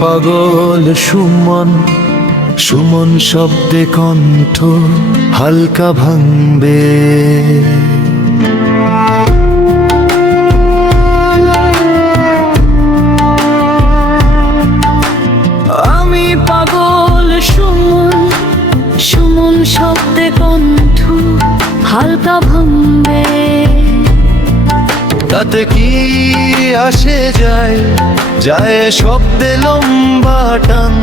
পাগল সুমন, সুমন শব্দে কণ্ঠ হালকা ভাঙবে। আমি পাগল সুমন, সুমন শব্দে কণ্ঠ হালকা ভাঙবে। তাতে কি আসে যায়, যায় শব্দে লম্বা টান।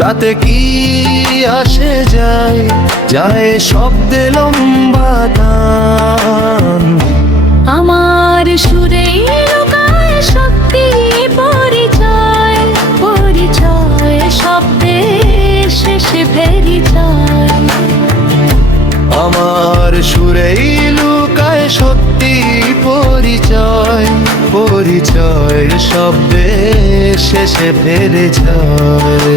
তাতে কি আসে যায়, যায় শব্দে লম্বা টান। আমার সুরেই লুকায় সত্যি পরিচয়, পরিচয় শব্দে শেষে ফেরি যায়। আমার সুরেই লুকায় সত্যি পরিচয়, পরিচয় শব্দে শেষে ফেরে যায়।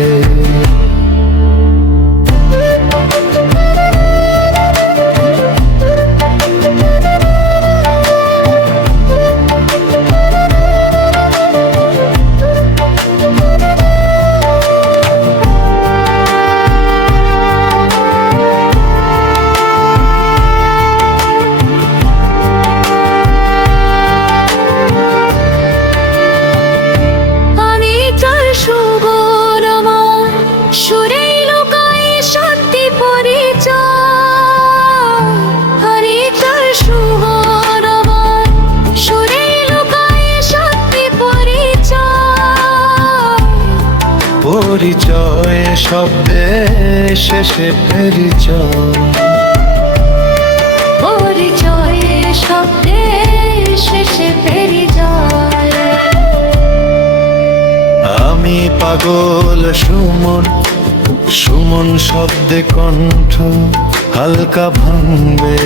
সুরেই লুকায় সত্যি পরিচয়, হরিতার সুবর আমার। সুরেই লুকায় সত্যি পরিচয়, পরিচয় শব্দে শেষে পরিচয়, পরিচয় শব্দে শেষে পরিচয়। আমি পাগল সুমন, সুমন শব্দে কণ্ঠ হালকা ভাঙবে।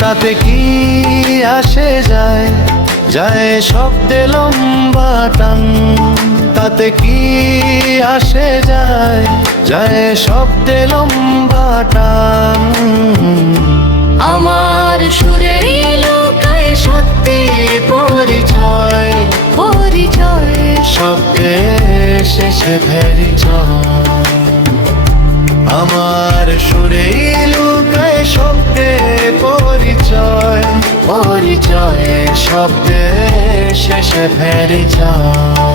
তাতে কি আসে যায়, যায় শব্দে লম্বা টান। তাতে কি আসে যায়, যায় শব্দে লম্বা টান। আমার সুরেই লুকায় সত্যি পরিচয়, পরিচয় শব্দে শেষে পরিচয়। আমার সুরেই লুকায় শব্দে পরিচয়, পরিচয় শব্দে শেষে পরিচয়।